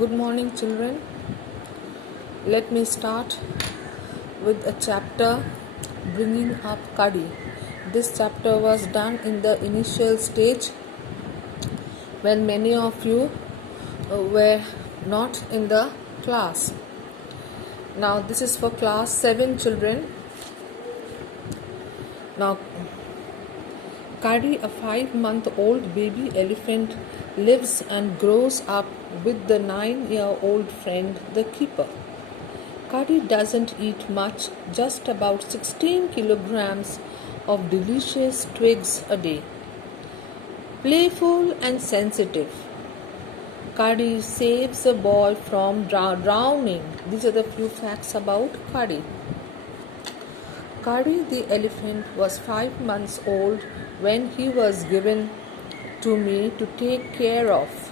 Good morning, children. Let me start with a chapter bringing up Kadi. This chapter was done in the initial stage when many of you were not in the class. Now, this is for class 7 children. Now, Kadi, a 5-month-old baby elephant, lives and grows up with the 9-year-old friend, the keeper. Kadi doesn't eat much, just about 16 kilograms of delicious twigs a day. Playful and sensitive, Kadi saves a boy from drowning. These are the few facts about Kadi. Kadi the elephant was 5 months old when he was given to me to take care of.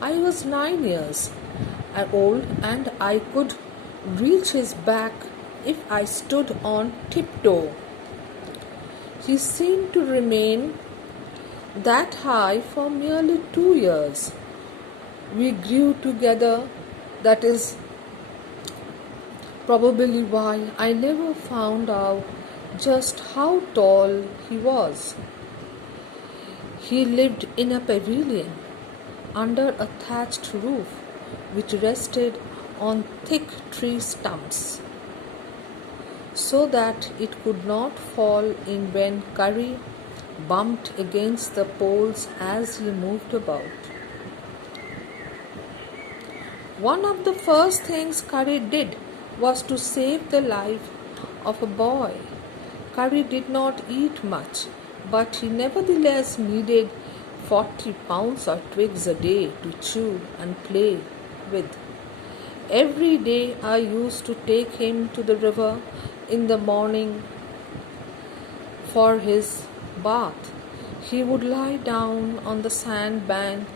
I was 9 years old and I could reach his back if I stood on tiptoe. He seemed to remain that high for nearly 2 years. We grew together. That is probably why I never found out just how tall he was. He lived in a pavilion under a thatched roof which rested on thick tree stumps so that it could not fall in when Kadi bumped against the poles as he moved about. One of the first things Kadi did was to save the life of a boy. Kadi did not eat much, but he nevertheless needed 40 pounds of twigs a day to chew and play with. Every day I used to take him to the river in the morning for his bath. He would lie down on the sand bank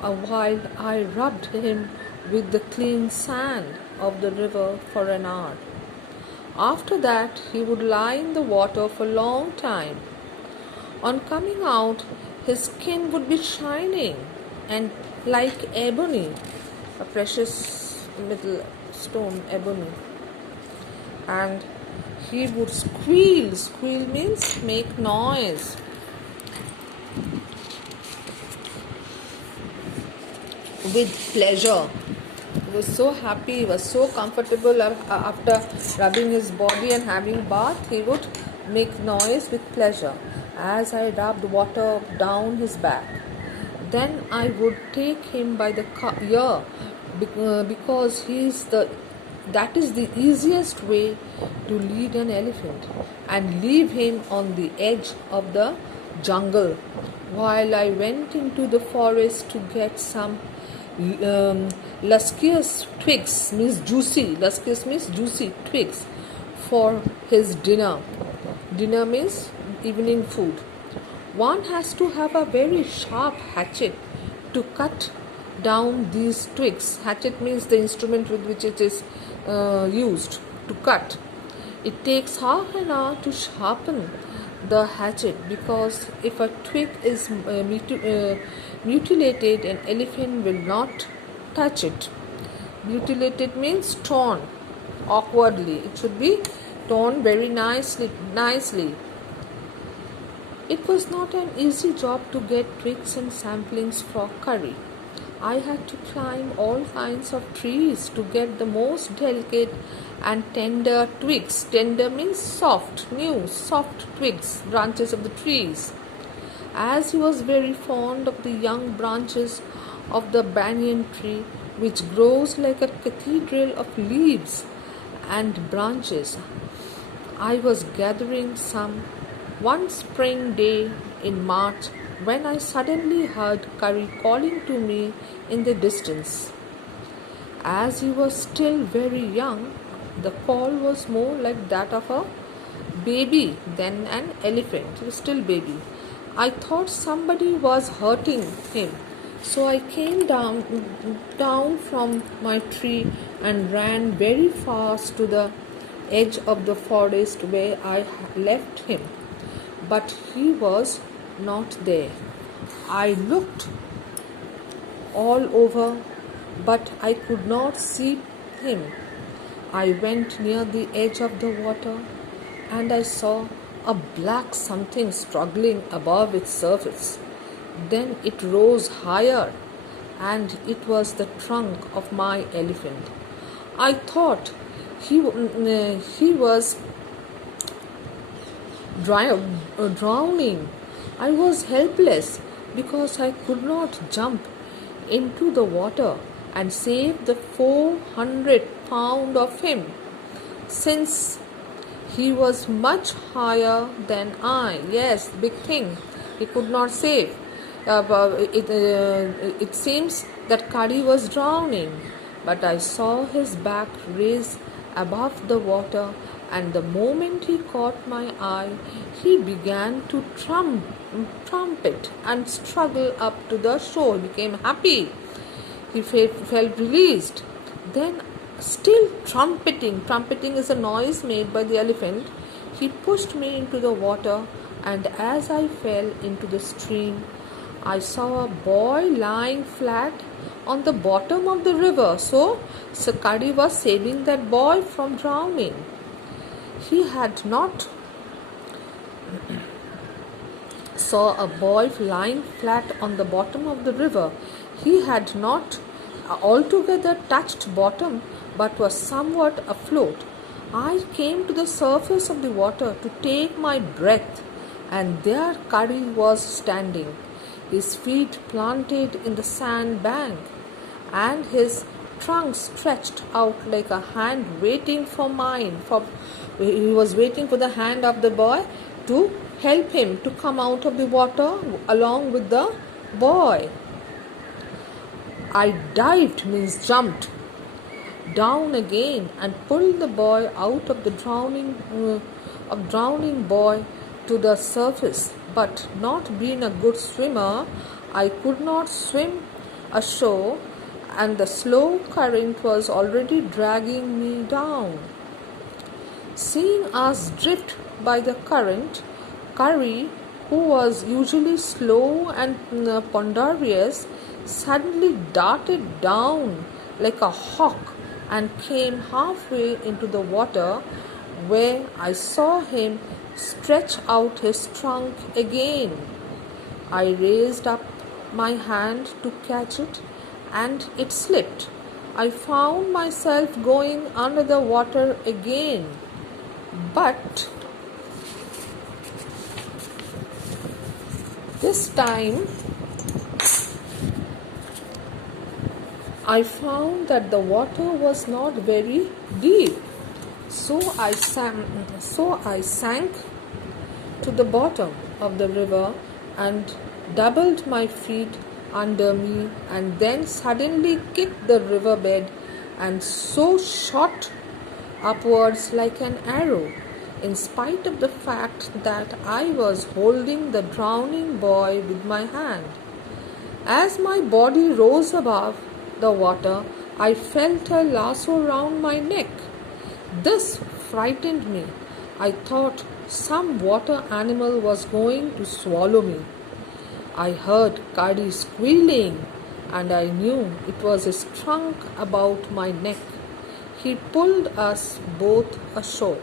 while I rubbed him with the clean sand of the river for an hour. After that, he would lie in the water for a long time. On coming out, his skin would be shining and like ebony, a precious little stone, ebony. And he would squeal. Squeal means make noise. With pleasure. He was so happy, he was so comfortable after rubbing his body and having bath. He would make noise with pleasure as I rubbed water down his back. Then I would take him by the ear because that is the easiest way to lead an elephant, and leave him on the edge of the jungle while I went into the forest to get some luscious twigs, luscious means juicy twigs for his dinner. Dinner means evening food. One has to have a very sharp hatchet to cut down these twigs. Hatchet means the instrument with which it is used to cut. It takes half an hour to sharpen the hatchet because if a twig is mutilated, an elephant will not touch it. Mutilated means torn awkwardly. It should be torn very nicely. It was not an easy job to get twigs and samplings for Kadi. I had to climb all kinds of trees to get the most delicate and tender twigs. Tender means soft twigs, branches of the trees. As he was very fond of the young branches of the banyan tree, which grows like a cathedral of leaves and branches, I was gathering some one spring day in March when I suddenly heard Kadi calling to me in the distance. As he was still very young, the call was more like that of a baby than an elephant. He was still baby. I thought somebody was hurting him, so I came down from my tree and ran very fast to the edge of the forest where I left him. But he was not there. I looked all over but I could not see him. I went near the edge of the water and I saw a black something struggling above its surface. Then it rose higher and it was the trunk of my elephant. I thought he was drowning. I was helpless because I could not jump into the water and save the 400 pound of him, since he was much higher than I. Yes, big thing. He could not save. It seems that Kadi was drowning, but I saw his back raise above the water, and the moment he caught my eye, he began to trumpet and struggle up to the shore. He became happy. He felt released. Then, still trumpeting is a noise made by the elephant, he pushed me into the water, and as I fell into the stream, I saw a boy lying flat on the bottom of the river. So Sakadi was saving that boy from drowning. He had not saw a boy lying flat on the bottom of the river. He had not altogether touched bottom, but was somewhat afloat. I came to the surface of the water to take my breath, and there Kadi was standing, his feet planted in the sand bank, and his trunk stretched out like a hand waiting for mine. He was waiting for the hand of the boy to help him to come out of the water along with the boy. I dived, means jumped, down again and pulled the boy out of the drowning boy to the surface. But not being a good swimmer, I could not swim ashore, and the slow current was already dragging me down. Seeing us drift by the current, Kari, who was usually slow and ponderous, suddenly darted down like a hawk and came halfway into the water, where I saw him stretch out his trunk again. I raised up my hand to catch it, and it slipped. I found myself going under the water again, but this time I found that the water was not very deep. So I sank to the bottom of the river and doubled my feet under me, and then suddenly kicked the riverbed and so shot upwards like an arrow, in spite of the fact that I was holding the drowning boy with my hand. As my body rose above the water, I felt a lasso round my neck. This frightened me. I thought some water animal was going to swallow me. I heard Kadi squealing, and I knew it was his trunk about my neck. He pulled us both ashore.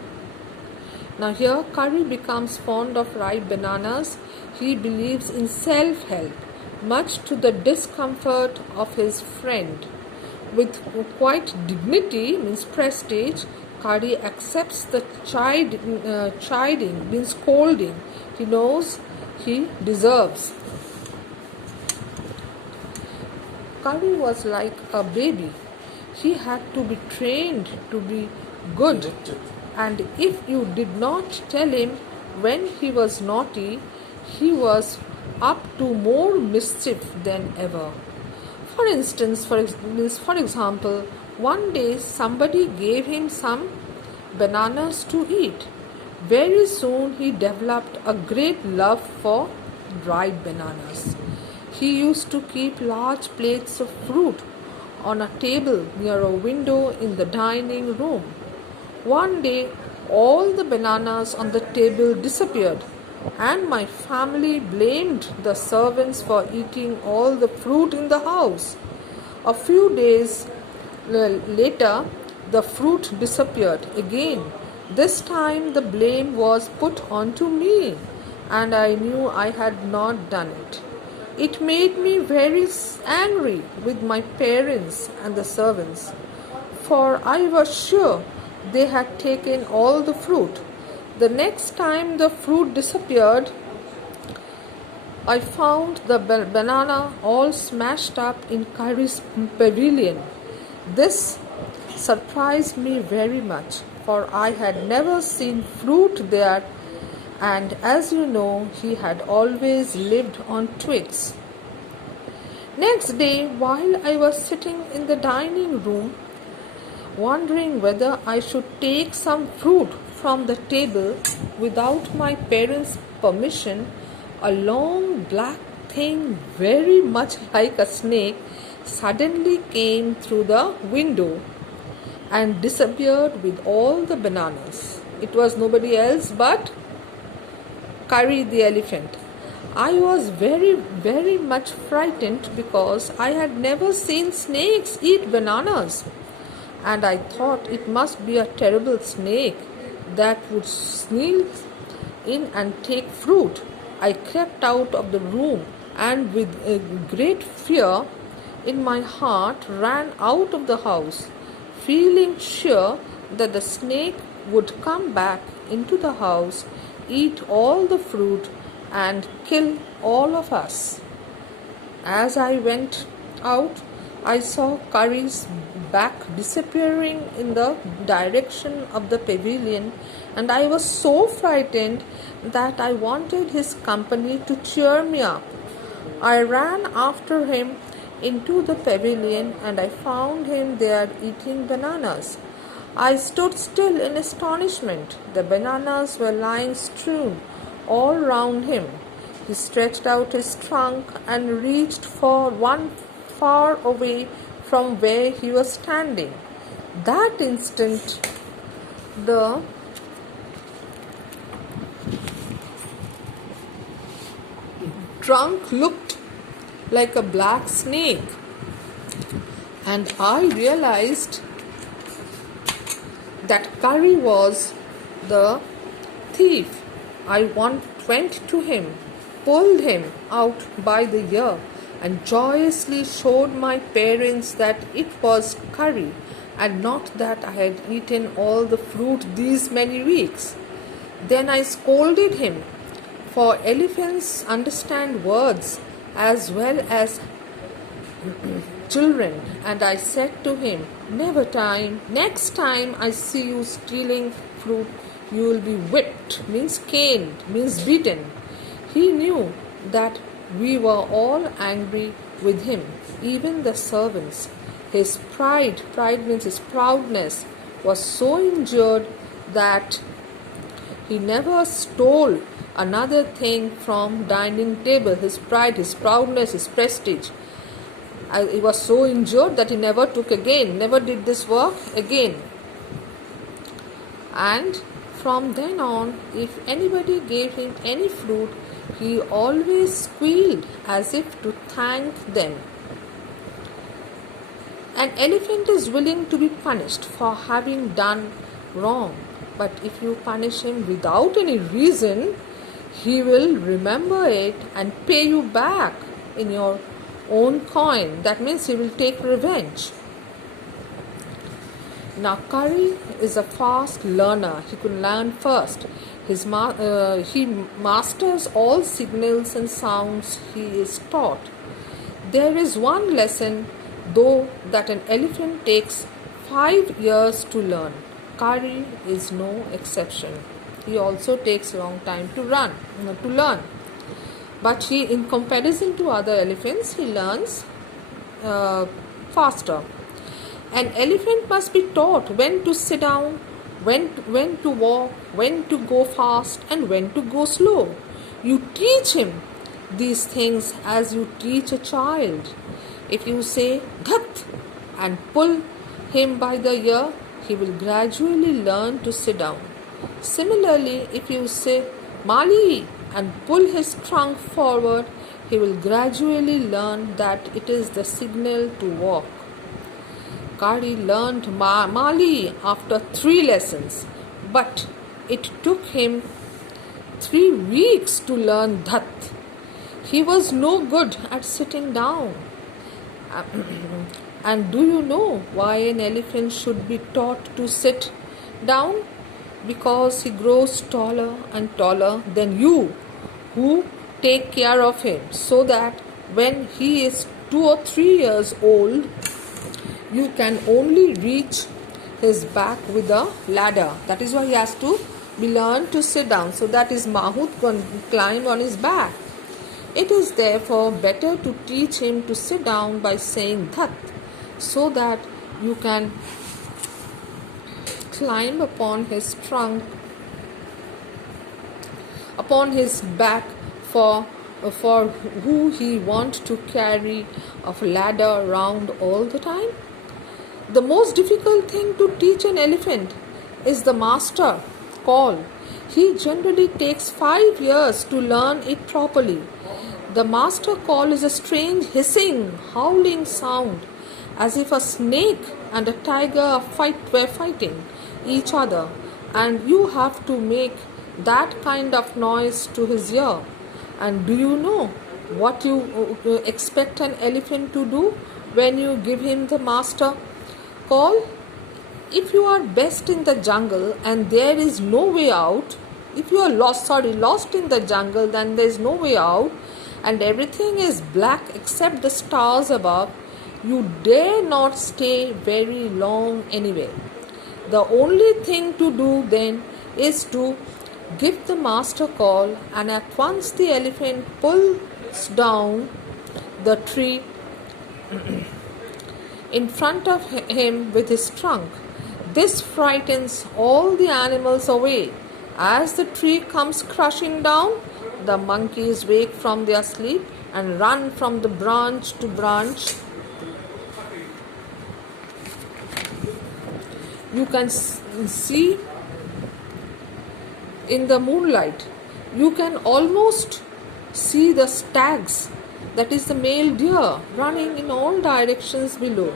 Now here Kadi becomes fond of ripe bananas. He believes in self-help, much to the discomfort of his friend. With quite dignity, means prestige, Kadi accepts the chiding, means scolding, he knows he deserves. Kadi was like a baby. He had to be trained to be good, and if you did not tell him when he was naughty, he was up to more mischief than ever. For instance, for example, one day somebody gave him some bananas to eat. Very soon he developed a great love for dried bananas. He used to keep large plates of fruit on a table near a window in the dining room. One day, all the bananas on the table disappeared, and my family blamed the servants for eating all the fruit in the house. A few days later, the fruit disappeared again. This time, the blame was put onto me, and I knew I had not done it. It made me very angry with my parents and the servants, for I was sure they had taken all the fruit. The next time the fruit disappeared, I found the banana all smashed up in Curry's pavilion. This surprised me very much, for I had never seen fruit there, and as you know, he had always lived on twigs. Next day, while I was sitting in the dining room, wondering whether I should take some fruit from the table without my parents' permission, a long black thing, very much like a snake, suddenly came through the window and disappeared with all the bananas. It was nobody else but Curry the elephant. I was very much frightened because I had never seen snakes eat bananas, and I thought it must be a terrible snake that would sneak in and take fruit. I crept out of the room and with a great fear in my heart ran out of the house, feeling sure that the snake would come back into the house, eat all the fruit, and kill all of us. As I went out, I saw Curry's back disappearing in the direction of the pavilion, and I was so frightened that I wanted his company to cheer me up. I ran after him into the pavilion, and I found him there eating bananas. I stood still in astonishment. The bananas were lying strewn all round him. He stretched out his trunk and reached for one far away from where he was standing. That instant, the trunk looked like a black snake, and I realized that Curry was the thief. I went to him, pulled him out by the ear, and joyously showed my parents that it was Curry and not that I had eaten all the fruit these many weeks. Then I scolded him, for elephants understand words as well as children, and I said to him, next time I see you stealing fruit, you will be whipped, means caned, means beaten. He knew that we were all angry with him, even the servants. His pride means his proudness, was so injured that he never stole another thing from dining table. His pride, his proudness, his prestige. He was so injured that he never did this work again. And from then on, if anybody gave him any fruit, he always squealed as if to thank them. An elephant is willing to be punished for having done wrong, but if you punish him without any reason, he will remember it and pay you back in your own coin. That means he will take revenge. Now, Curry is a fast learner. He could learn first. He masters all signals and sounds he is taught. There is one lesson, though, that an elephant takes 5 years to learn. Curry is no exception. He also takes a long time to learn. But in comparison to other elephants, he learns faster. An elephant must be taught when to sit down, when to walk, when to go fast, and when to go slow. You teach him these things as you teach a child. If you say "Dhat" and pull him by the ear, he will gradually learn to sit down. Similarly, if you say "Mali" and pull his trunk forward, he will gradually learn that it is the signal to walk. Kari learned Mali after 3 lessons, but it took him 3 weeks to learn Dhat. He was no good at sitting down. And do you know why an elephant should be taught to sit down? Because he grows taller and taller than you, who take care of him, so that when he is 2 or 3 years old, you can only reach his back with a ladder. That is why he has to be learned to sit down, so that his Mahout can climb on his back. It is therefore better to teach him to sit down by saying Dhat, so that you can climb upon his trunk, upon his back, for who he wants to carry a ladder around all the time. The most difficult thing to teach an elephant is the master call. He generally takes 5 years to learn it properly. The master call is a strange hissing, howling sound, as if a snake and a tiger were fighting each other, and you have to make that kind of noise to his ear. And do you know what you expect an elephant to do when you give him the master call? If you are best in the jungle and there is no way out, if you are lost in the jungle, then there is no way out, and everything is black except the stars above, you dare not stay very long anyway. The only thing to do then is to give the master call, and at once the elephant pulls down the tree in front of him with his trunk. This frightens all the animals away. As the tree comes crashing down, the monkeys wake from their sleep and run from the branch to branch. You can see in the moonlight, you can almost see the stags, that is the male deer, running in all directions below.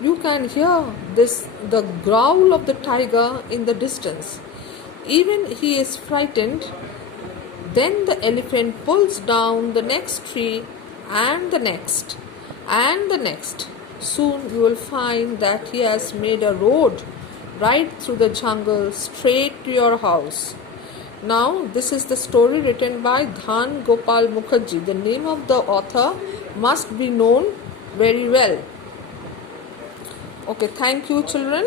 You can hear the growl of the tiger in the distance. Even he is frightened. Then the elephant pulls down the next tree, and the next, and the next. Soon you will find that he has made a road right through the jungle straight to your house. Now, this is the story written by Dhan Gopal Mukherjee. The name of the author must be known very well. Okay, thank you, children.